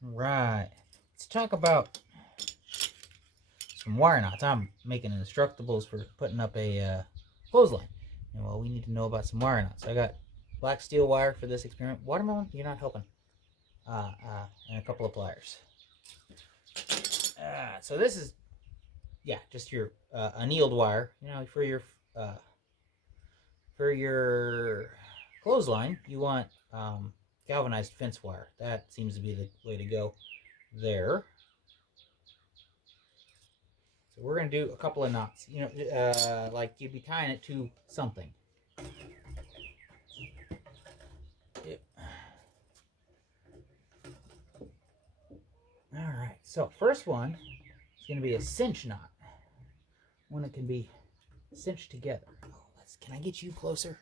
Right. Let's talk about some wire knots. I'm making instructables for putting up a clothesline. And well, we need to know about some wire knots. I got black steel wire for this experiment. Watermelon, you're not helping. And a couple of pliers. So this is, yeah, just your annealed wire. You know, for your clothesline, you want galvanized fence wire. That seems to be the way to go there. So we're going to do a couple of knots. You know, like you'd be tying it to something. Yep. All right. So first one is going to be a cinch knot. One that can be cinched together. Oh, can I get you closer?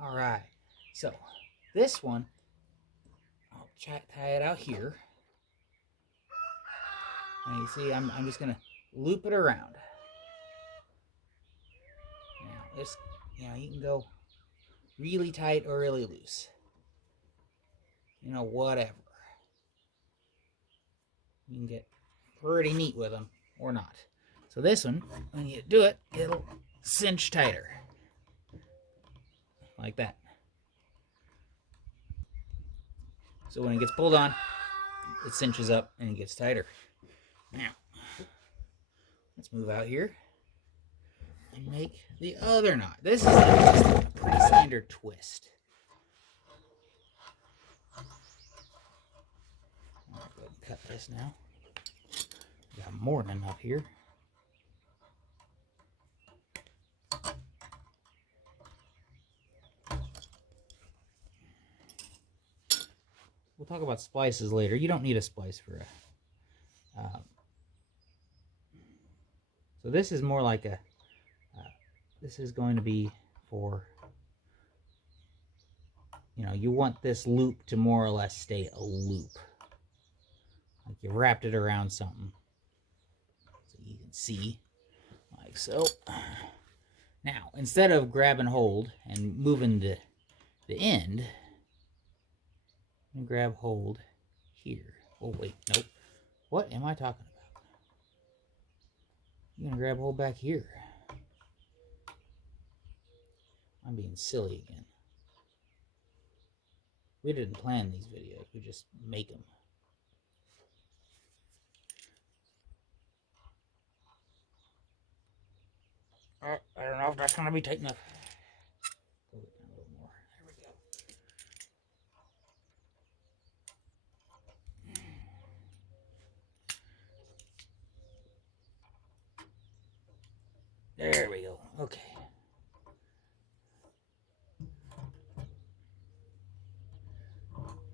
All right. So this one, I'll tie it out here. And you see, I'm just gonna loop it around. Now this, you can go really tight or really loose. You know, whatever. You can get pretty neat with them or not. So this one, when you do it, it'll cinch tighter. Like that. So when it gets pulled on, it cinches up and it gets tighter. Now, let's move out here and make the other knot. This is just a pretty standard twist. I'll go ahead and cut this now. Got more than enough here. We'll talk about splices later. You don't need a splice for a... so this is more like a... this is going to be for... You know, you want this loop to more or less stay a loop. Like you wrapped it around something. So you can see. Like so. Now, instead of grab and hold and moving the end... grab hold here. Oh, wait, nope. What am I talking about? You're going to grab hold back here. I'm being silly again. We didn't plan these videos. We just make them. I don't know if that's going to be tight enough. Pull it down a little more. There we go. There we go. Okay.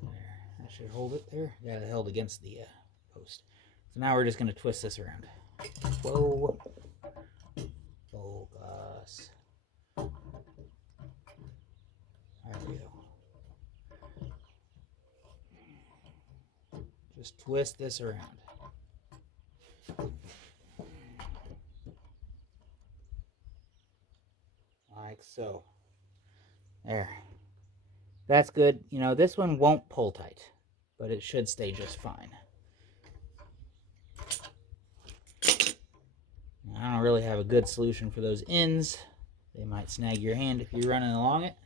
There. That should hold it there. Got it held against the post. So now we're just going to twist this around. Whoa. Focus. There we go. Just twist this around. Like so. There. That's good. You know, this one won't pull tight, but it should stay just fine. I don't really have a good solution for those ends. They might snag your hand if you're running along it.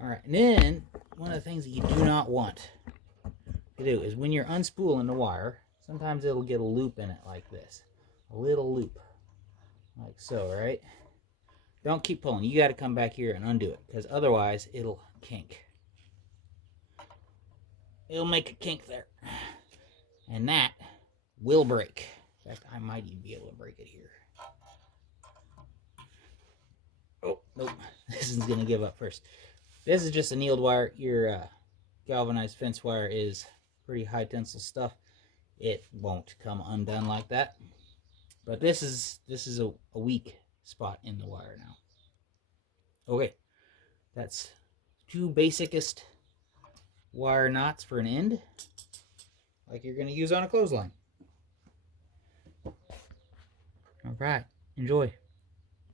Alright, and then one of the things that you do not want to do is when you're unspooling the wire, sometimes it'll get a loop in it like this. A little loop. Like so, right? Don't keep pulling. You got to come back here and undo it, because otherwise it'll kink. It'll make a kink there. And that will break. In fact, I might even be able to break it here. Oh, nope. This is going to give up first. This is just annealed wire. Your galvanized fence wire is pretty high tensile stuff. It won't come undone like that. But this is a weak spot in the wire now. Okay, that's two basicest wire knots for an end, like you're going to use on a clothesline. All right, enjoy.